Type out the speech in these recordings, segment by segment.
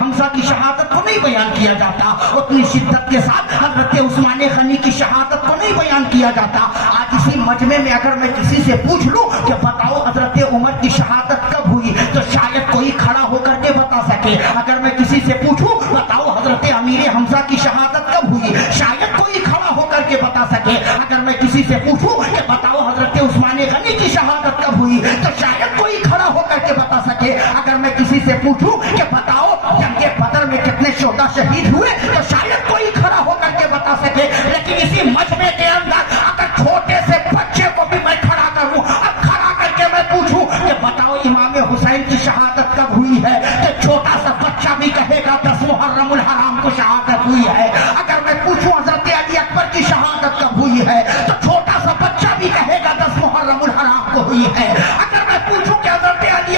حمزہ کی شہادت کو نہیں بیان کیا جاتا، اتنی شدت کے ساتھ حضرت عثمان غنی کی شہادت کو نہیں بیان کیا جاتا۔ آج اسی مجمع میں اگر میں کسی سے پوچھ لوں کہ بتاؤ حضرت عمر کی شہادت کب ہوئی، تو شاید کوئی کھڑا ہو کر کے بتا سکے۔ اگر میں کسی سے پوچھوں بتاؤ حضرت امیر حمزہ کی شہادت کب ہوئی، شاید کوئی کھڑا ہو کر کے بتا سکے۔ اگر میں کسی سے پوچھوں کہ بتاؤ حضرت عثمان غنی کی شہادت کب ہوئی، تو شاید کوئی کھڑا ہو کر کے بتا سکے۔ اگر میں کسی سے پوچھوں کہ بتاؤ جنگ بدر میں کتنے شہداء شہید ہوئے، تو شاید کوئی کھڑا ہو کر کے بتا سکے۔ لیکن اسی مجمع کے اندر اگر چھوٹے سے بچے کو بھی میں کھڑا کروں، اب کھڑا کر کے میں پوچھوں کہ بتاؤ امام حسین کی شہادت کب ہوئی ہے، تو چھوٹا سا بچہ بھی کہے گا 10 محرم الحرام کو شہادت ہوئی ہے۔ اگر میں پوچھوں حضرت علی اکبر کی شہادت کب ہوئی ہے، تو چھوٹا سا بچہ بھی کہے گا 10 محرم الحرام کو ہوئی ہے۔ اگر میں پوچھوں کہ حضرت علی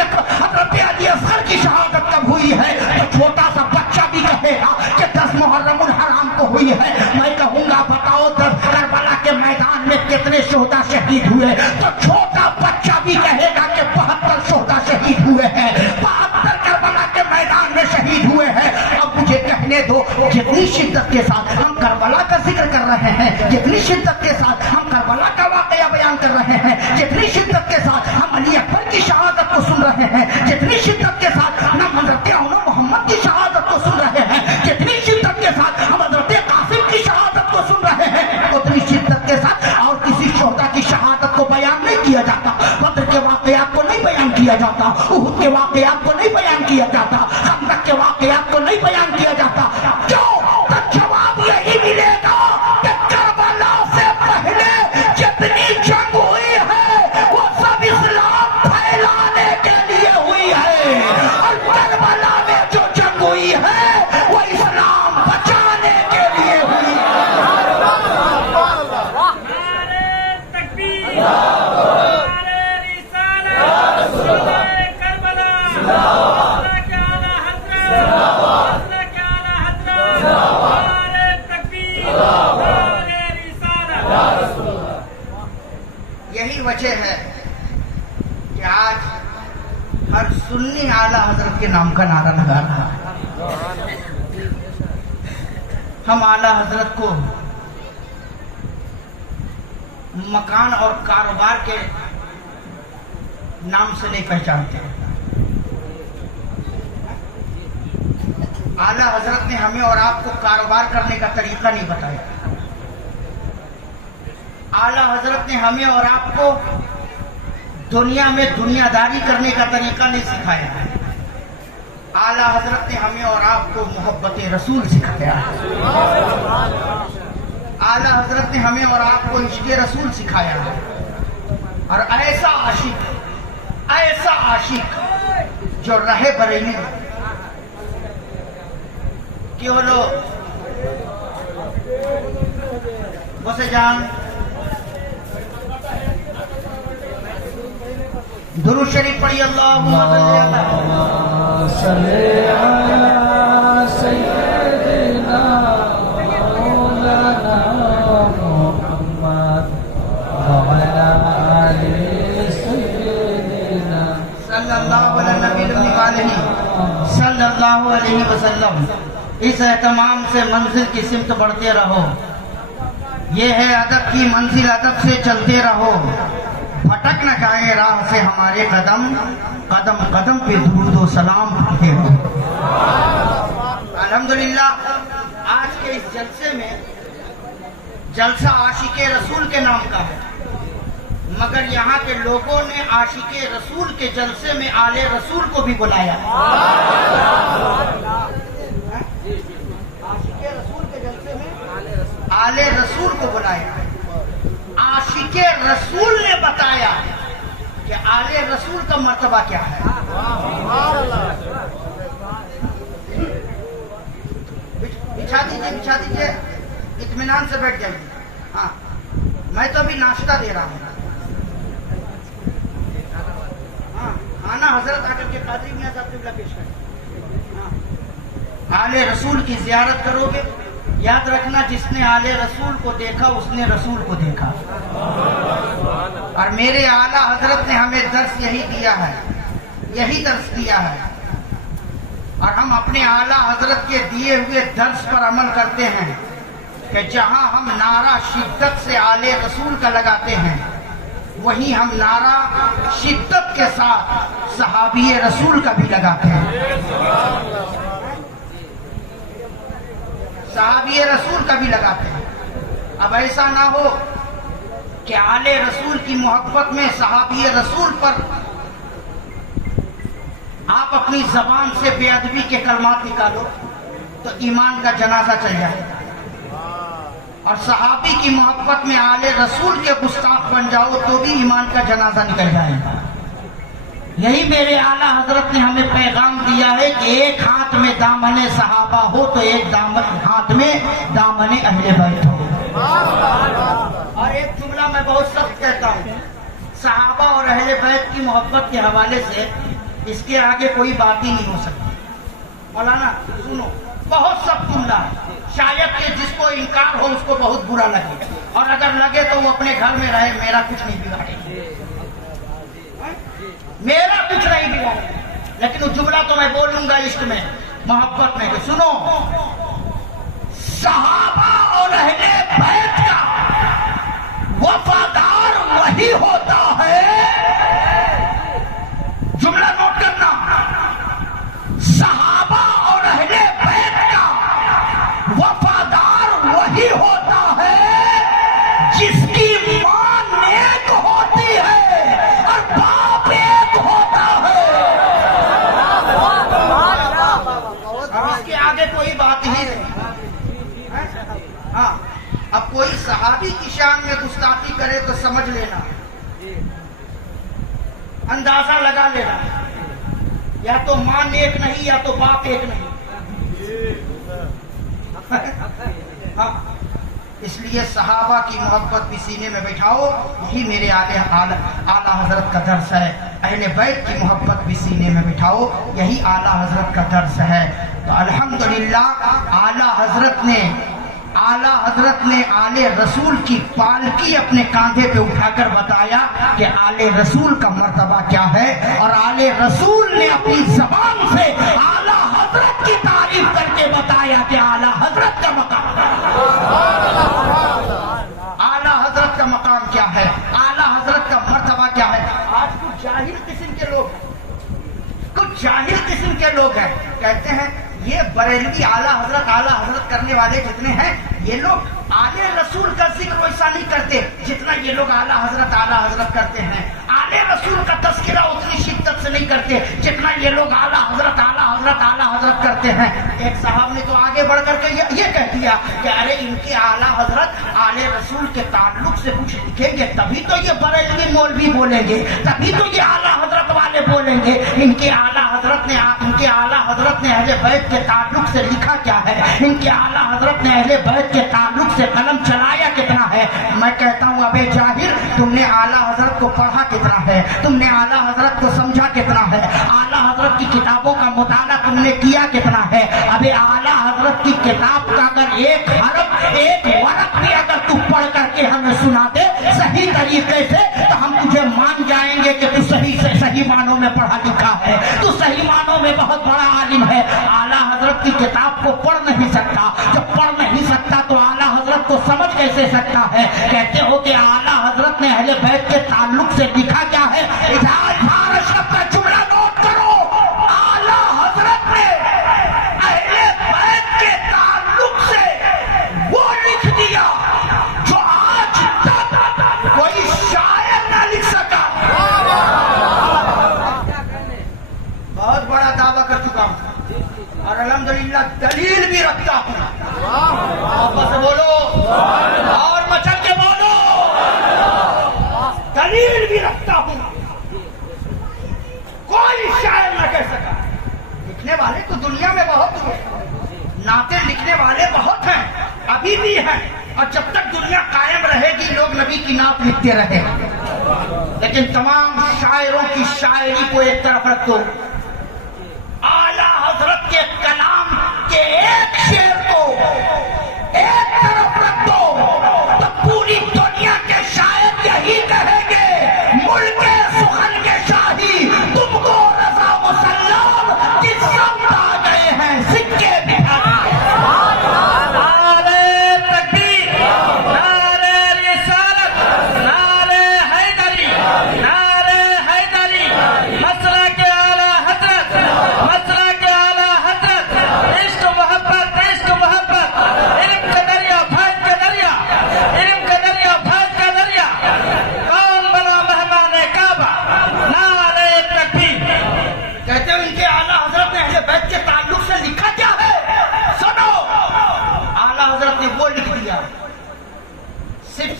اصغر کی شہادت کب ہوئی ہے، تو چھوٹا سا بچہ بھی کہے گا کہ 10 محرم الحرام کو ہوئی ہے۔ میں کہوں گا بتاؤ کربلا کے میدان میں کتنے شہداء شہید ہوئے، تو چھوٹا بچہ بھی کہے گا کہ 72 شہداء شہید ہوئے ہیں، 72 کربلا کے میدان میں شہید ہوئے ہیں۔ اب مجھے کہنے دو، جتنی شدت کے ساتھ ہم کربلا کا ذکر کر رہے ہیں، جتنی شدت کے ساتھ ہم کربلا کا واقعہ بیان کر رہے ہیں، جتنی شدت کے ساتھ ہم علی اکبر کی شہادت کو سن رہے ہیں، جتنی شدت کے ساتھ ہم حضرت محمد کی شہادت کو سن رہے ہیں، جتنی شدت کے ساتھ ہم حضرت قاسم کی شہادت کو سن رہے ہیں، اتنی شدت کے ساتھ اور کسی شہداء کی شہادت کو بیان نہیں کیا جاتا۔ بدر کے واقعات کو نہیں بیان کیا جاتا، احد کے واقعات کو نہیں بیان کیا جاتا، خندق کے واقعات کو نہیں بیان کیا جاتا۔ کیوں؟ تو جواب یہی ملے گا کہ کربلا سے پہلے جتنی جنگ ہوئی ہے وہ سب اسلام پھیلانے کے لیے ہوئی ہے، اور کربلا میں جو جنگ ہوئی ہے وہ اسلام بچانے کے لیے ہوئی ہے۔ یہی وجہ ہے کہ آج ہر سنی اعلیٰ حضرت کے نام کا نعرہ لگا رہا ہے۔ ہم اعلیٰ حضرت کو مکان اور کاروبار کے نام سے نہیں پہچانتے۔ اعلیٰ حضرت نے ہمیں اور آپ کو کاروبار کرنے کا طریقہ نہیں بتایا۔ اعلیٰ حضرت نے ہمیں اور آپ کو دنیا میں دنیا داری کرنے کا طریقہ نہیں سکھایا۔ اعلیٰ حضرت نے ہمیں اور آپ کو محبت رسول سکھایا۔ اعلیٰ حضرت نے ہمیں اور آپ کو عشق رسول سکھایا ہے۔ اور ایسا عاشق جو رہے بریلی میں کہ وہ لوگ اسے جان درود شریف پڑھی، اللہم صلی علی سیدنا مولانا محمد وعلی آل سیدنا صلی اللہ علیہ وسلم۔ اس اہتمام سے منزل کی سمت بڑھتے رہو، یہ ہے ادب کی منزل، ادب سے چلتے رہو، بھٹک نہ جائے راہ سے ہمارے قدم، قدم قدم پہ درود و سلام پڑھتے رہو۔ الحمدللہ آج کے اس جلسے میں جلسہ عاشق رسول کے نام کا ہے، مگر یہاں کے لوگوں نے عاشق رسول کے جلسے میں آل رسول کو بھی بلایا۔ عاشق رسول کے جلسے میں آل رسول کو بلایا۔ عاشق رسول نے بتایا کہ آل رسول کا مرتبہ کیا ہے۔ بچھا دیجئے، اطمینان سے بیٹھ جائیے۔ ہاں میں تو ابھی ناشتہ دے رہا ہوں۔ آنا حضرت آ کر کے قادری میاں صاحب قبلہ پیش کریں۔ آل رسول کی زیارت کرو گے، یاد رکھنا جس نے آل رسول کو دیکھا اس نے رسول کو دیکھا۔ اور میرے اعلیٰ حضرت نے ہمیں درس یہی دیا ہے، یہی درس دیا ہے اور ہم اپنے اعلیٰ حضرت کے دیے ہوئے درس پر عمل کرتے ہیں کہ جہاں ہم نعرہ شدت سے آل رسول کا لگاتے ہیں وہیں ہم نعرہ شدت کے ساتھ صحابی رسول کا بھی لگاتے ہیں، صحابی رسول کا بھی لگاتے ہیں۔ اب ایسا نہ ہو کہ آل رسول کی محبت میں صحابی رسول پر آپ اپنی زبان سے بے ادبی کے کلمات نکالو تو ایمان کا جنازہ چل جائے گا، اور صحابی کی محبت میں آل رسول کے گستاخ بن جاؤ تو بھی ایمان کا جنازہ نکل جائے گا۔ یہی میرے اعلیٰ حضرت نے ہمیں پیغام دیا ہے کہ ایک ہاتھ میں دامن صحابہ ہو تو ایک ہاتھ میں دامن اہل بیت ہو۔ اور ایک جملہ میں بہت سخت کہتا ہوں، صحابہ اور اہل بیت کی محبت کے حوالے سے اس کے آگے کوئی بات ہی نہیں ہو سکتی۔ مولانا سنو، بہت سخت جملہ ہے، شاید کہ جس کو انکار ہو اس کو بہت برا لگے، اور اگر لگے تو وہ اپنے گھر میں رہے، میرا کچھ نہیں بگاڑے، میرا کچھ نہیں بگاڑے، لیکن وہ جملہ تو میں بولوں گا عشق میں، محبت میں، کہ سنو، صحابہ اور اہل بیت کا وفادار وہی ہوتا ہے، جملہ نوٹ کرنا، صحابہ اور اہل بیت کا وفادار وہی ہوتا ہے جس کی ماں نیک ہوتی ہے اور باپ ایک ہوتا ہے۔ اس کے آگے کوئی بات ہی نہیں۔ ہاں، اب کوئی صحابی کی شان میں گستاخی کرے تو سمجھ لینا، اندازہ لگا لینا، یا تو ماں ایک نہیں یا تو باپ ایک نہیں۔ ہاں، اس لیے صحابہ کی محبت بھی سینے میں بٹھاؤ، یہی میرے اعلیٰ حضرت کا درس ہے۔ اہل بیت کی محبت بھی سینے میں بٹھاؤ، یہی اعلیٰ حضرت کا درس ہے۔ تو الحمدللہ اعلیٰ حضرت نے آل رسول کی پالکی اپنے کاندھے پہ اٹھا کر بتایا کہ آل رسول کا مرتبہ کیا ہے، اور آل رسول نے اپنی زبان سے اعلیٰ حضرت کی تعریف کر کے بتایا کہ اعلیٰ حضرت کا مقام، اعلیٰ حضرت کا مقام کیا ہے، اعلیٰ حضرت کا مرتبہ کیا ہے۔ آج کچھ جاہل قسم کے لوگ ہیں، کہتے ہیں یہ بریلوی اعلیٰ حضرت کرنے والے جتنے ہیں یہ لوگ آل رسول کا ذکر ویسا نہیں کرتے جتنا یہ لوگ اعلیٰ حضرت کرتے ہیں، آل رسول کا تذکرہ اتنی شدت سے نہیں کرتے جتنا یہ لوگ اعلیٰ حضرت کرتے ہیں۔ ایک صاحب نے تو آگے بڑھ کر کے یہ کہہ دیا کہ ارے ان کے اعلیٰ حضرت آل رسول کے تعلق سے کچھ لکھیں گے تبھی تو یہ بریلوی مولوی بولیں گے، تبھی تو یہ اعلیٰ حضرت والے بولیں گے۔ ان کے اعلیٰ حضرت نے اہل بیت کے تعلق سے لکھا کیا ہے، ان کے اعلیٰ حضرت نے اہل بیت کے تعلق سے قلم چلایا کتنا ہے۔ میں کہتا ہوں ابے جاہل، تم نے اعلیٰ حضرت کو پڑھا کتنا ہے، تم نے اعلیٰ حضرت کو سمجھا کتنا ہے، اعلیٰ حضرت کی کتابوں کا مطالعہ تم نے کیا کتنا ہے۔ ابے اعلیٰ حضرت کی کتاب کا اگر ایک حرف ایک ورق بھی اگر تو پڑھ کر کے ہمیں سنا دے صحیح طریقے سے تو ہم تجھے مان جائیں گے کہ تو صحیح معنوں میں پڑھا لکھا ہے، تو صحیح معنوں میں بہت بڑا عالم ہے۔ اعلیٰ حضرت کی کتاب کو پڑھ نہیں سکتا، جب پڑھ نہیں سکتا تو اعلیٰ حضرت کو سمجھ کیسے سکتا ہے؟ کہتے ہو کہ اعلیٰ حضرت نے اہل بیت کے تعلق سے لکھا کیا ہے؟ اجاز فارشب کا جملہ نوٹ کرو، اعلیٰ حضرت نے اہل بیت کے تعلق سے وہ لکھ دیا جو آج تک کوئی شاعر نہ لکھ سکا۔ بہت بڑا دعویٰ کر چکا ہوں اور الحمدللہ دلیل بھی رکھتا ہوں۔ آپس بولو اور مچل کے بولو، دلیل بھی رکھتا ہوں، کوئی شاعر نہ کہہ سکا۔ لکھنے والے تو دنیا میں بہت ہیں، نعتیں لکھنے والے بہت ہیں، ابھی بھی ہیں، اور جب تک دنیا قائم رہے گی لوگ نبی کی نعت لکھتے رہے، لیکن تمام شاعروں کی شاعری کو ایک طرف رکھ دو، اعلیٰ حضرت کے کلام کے ایک شعر کو ایک طرف رکھ دو تو پوری دنیا کے شاعر یہی کہیں گے ملک سخن کے شاہی تم کو رضا مسلم کی سمت آ گئی۔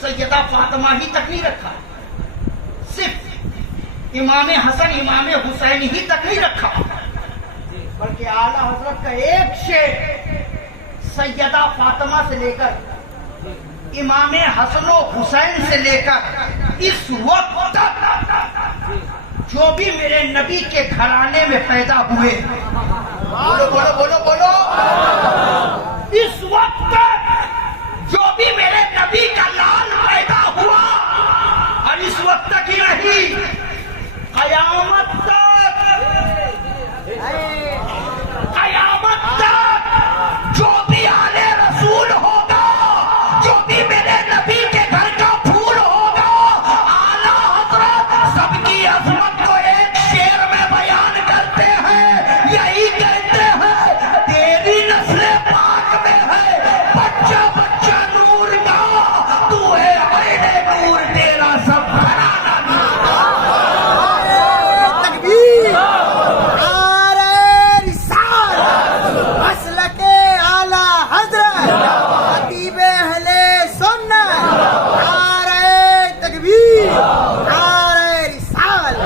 سیدہ فاطمہ ہی تک نہیں رکھا، صرف امام حسن امام حسین ہی تک نہیں رکھا، بلکہ اعلیٰ حضرت کا ایک شعر سیدہ فاطمہ سے لے کر امام حسن و حسین سے لے کر اس وقت تک جو بھی میرے نبی کے گھرانے میں پیدا ہوئے، بولو بولو بولو بولو، اس وقت تک جو بھی میرے نبی کا لال پیدا ہوا، اور اس وقت تک ہی نہیں، قیامت تک، قیامت تک جو بھی آل رسول ہوگا، جو بھی میرے نبی کے گھر کا پھول ہوگا، اعلیٰ حضرت سب کی عظمت کو ایک شعر میں بیان کرتے ہیں، یہی کہتے ہیں تیری نسل پاک میں ہے بچہ بچہ نور کا، تو ہے عین نور، تیرا سب گھرانہ نور۔ تکبیر، نعرہ رسالت، مسلک اعلیٰ حضرت، خطیب اہل سنت، نعرہ تکبیر، نعرہ رسالت۔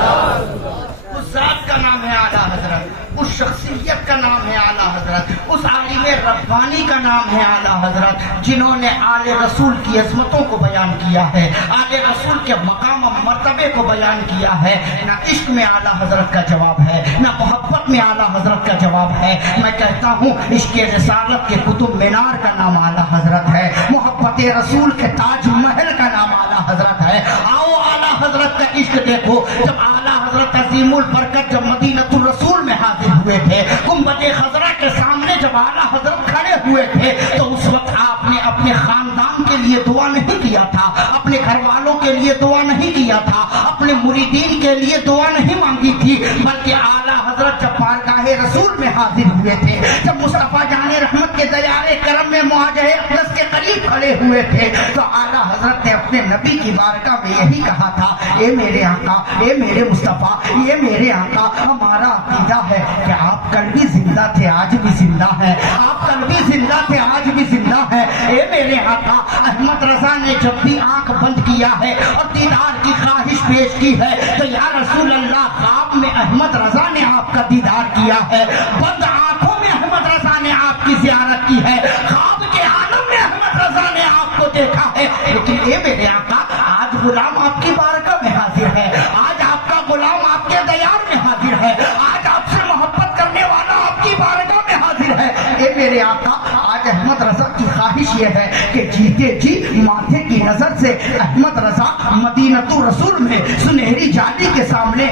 اس ذات کا نام ہے اعلیٰ حضرت، اس شخصیت کا نام ہے اعلیٰ حضرت، اس عالم ربانی کا نام ہے اعلیٰ حضرت، جنہوں نے آل رسول کی عظمتوں کو بیان کیا ہے، آل رسول کے مقام و مرتبے کو بیان کیا ہے۔ نہ عشق میں اعلیٰ حضرت کا جواب ہے، نہ محبت میں اعلیٰ حضرت کا جواب ہے۔ میں کہتا ہوں عشق رسالت کے قطب مینار کا نام اعلیٰ حضرت ہے، محبت رسول کے تاج محل کا نام اعلیٰ حضرت ہے۔ آؤ اعلیٰ حضرت کا عشق دیکھو، جب اعلیٰ حضرت عظیم البرکت جب مدینۃ الرسول میں حاضر ہوئے تھے، گنبد خضرا کے سامنے جب اعلیٰ حضرت کھڑے ہوئے تھے، تو اس وقت آپ نے اپنے خاندان کے لیے دعا نہیں کیا تھا، اپنے گھر والوں کے لیے دعا نہیں کیا تھا، اپنے مریدین کے لیے دعا نہیں مانگی تھی، بلکہ اعلیٰ حضرت جب بارگاہ رسول میں حاضر ہوئے تھے، جب مصطفیٰ جان رحمت کے دیار کرم میں مواجہ اقدس کے قریب کھڑے ہوئے تھے، تو اعلیٰ حضرت نے اپنے نبی کی بارگاہ میں یہی کہا تھا، اے میرے آقا، اے میرے مصطفیٰ، یہ میرے آقا، ہمارا عقیدہ ہے کہ آپ کل بھی زندہ تھے، آج بھی زندہ ہے، آپ کل بھی زندہ تھے، آج بھی زندہ ہے۔ اے میرے آقا، احمد رضا نے جب بھی آنکھ بند کیا ہے اور دیدار کی خواہش پیش کی ہے، تو یا رسول اللہ خواب میں احمد رضا نے آپ کا دیدار کیا ہے، بند آنکھوں میں احمد رضا نے آپ کی زیارت کی ہے، خواب کے عالم میں احمد رضا نے آپ کو دیکھا ہے، لیکن اے میرے آقا، آج غلام آپ کی بارگاہ میں حاضر ہے، آج آپ کا غلام آپ کے دیار میں حاضر ہے، آج آپ سے محبت کرنے والا آپ کی بارگاہ میں حاضر ہے۔ اے میرے آقا، آج احمد رضا کی خواہش یہ ہے کہ جیتے جی ماتھے کی نظر سے احمد رضا مدینۃ الرسول میں سنہری جالی کے سامنے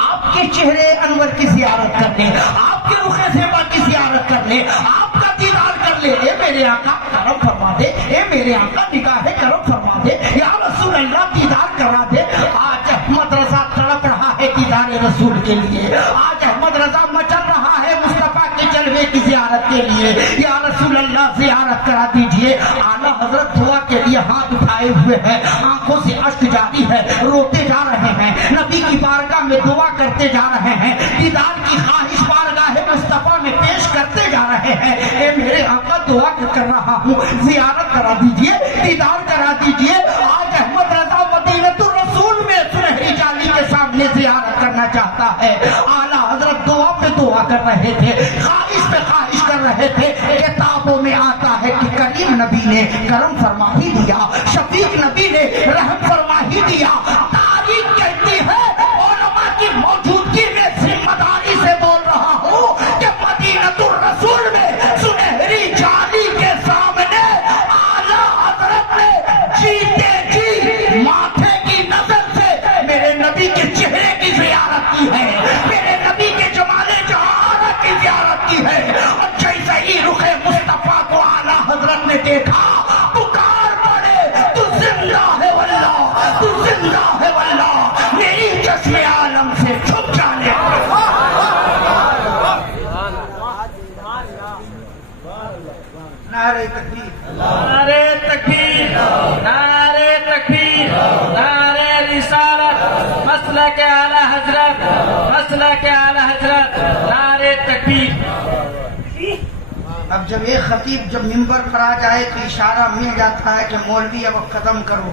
آپ کے چہرے انور کی زیارت کر لے، آپ کے رخ زیبا کی زیارت کر لے، آپ کا دیدار کر لے۔ اے میرے آقا کرم فرما دے، اے میرے آقا نگاہ کرم فرما دے، یا رسول اللہ دیدار کرا دے۔ آج احمد رضا تڑپ رہا ہے دیدار رسول کے لیے، آج احمد رضا مچل رہا ہے مصطفیٰ کے جلوے کی زیارت کے لیے، یا رسول اللہ زیارت کرا دیجئے۔ اعلیٰ حضرت دعا کے لیے ہاتھ اٹھائے ہوئے ہیں، آنکھوں سے اشک جاری ہے، روتے جا رہے ہیں، نبی کی بارگاہ میں دعا کرتے جا رہے ہیں، دیدار کی خواہش بارگاہ مصطفیٰ میں پیش کرتے جا رہے ہیں۔ اے میرے آقا دعا کر رہا ہوں، زیارت کرا دیجئے، دیدار کرا دیجئے۔ آج احمد رضا مدینۃ الرسول میں سنہری جالی کے سامنے زیارت کرنا چاہتا ہے۔ اعلیٰ حضرت دعا پہ دعا کر رہے تھے، خواہش پہ خواہش کر رہے تھے۔ کتابوں میں آتا ہے کہ کریم نبی نے کرم فرما ہی دیا، شفیق نبی نے رحم فرما ہی دیا۔ تاریخ کہتی ہے، علماء کی موجودگی میں ذمہ داری سے بول رہا ہوں کہ مدینۃ الرسول میں سنہری جالی کے سامنے اعلیٰ حضرت نے جیتے جی ماتھے کی نظر سے میرے نبی کے چہرے کی زیارت کی ہے، میرے نبی کے جمال جہان کی زیارت کی ہے، اور جیسے ہی رخ مصطفیٰ کو اعلیٰ حضرت نے دیکھا، پکار پڑے تو زندہ ہے واللہ، تو زندہ ہے واللہ، میری چشم عالم سے چھپ جانے۔ نعرہ تکبیر، نعرہ تکبیر، نعرہ تکبیر، نعرہ رسالت، مسلک اعلی حضرت، مسلک اعلی حضرت، نعرہ تکبیر۔ اب جب ایک خطیب جب ممبر پر آ جائے تو اشارہ مل جاتا ہے کہ مولوی اب ختم کرو،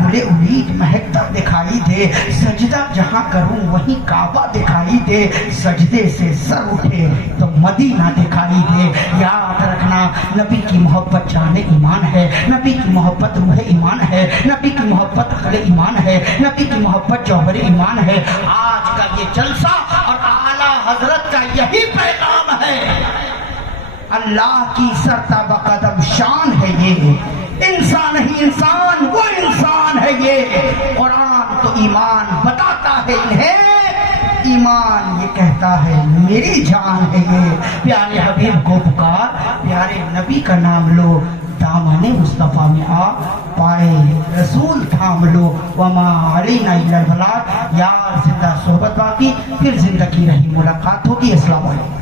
گلے امید مہکتا دکھائی دے, سجدہ جہاں کروں وہیں کعبہ دکھائی دے, سجدے سے سر اٹھے تو مدینہ دکھائی دے. یاد رکھنا نبی کی محبت جان ایمان ہے, نبی کی محبت روح ایمان ہے, نبی کی محبت عقل ایمان ہے, نبی کی محبت جوہر ایمان ہے. آج کا یہ جلسہ اور اعلیٰ حضرت کا یہی پیغام ہے. اللہ کی سرتابہ قدم شان ہے یہ, انسان ہی انسان, وہ انسان ہے یہ. قرآن تو ایمان بتاتا ہے انہیں, ایمان یہ کہتا ہے میری جان ہے یہ. پیارے حبیب کو پکار, پیارے نبی کا نام لو, دامن مصطفیٰ میں آ, پائے رسول تھام لو. وما علینا الا البلاغ. یار زندہ صحبت باقی, پھر زندگی رہی ملاقات ہوگی. السلام علیکم.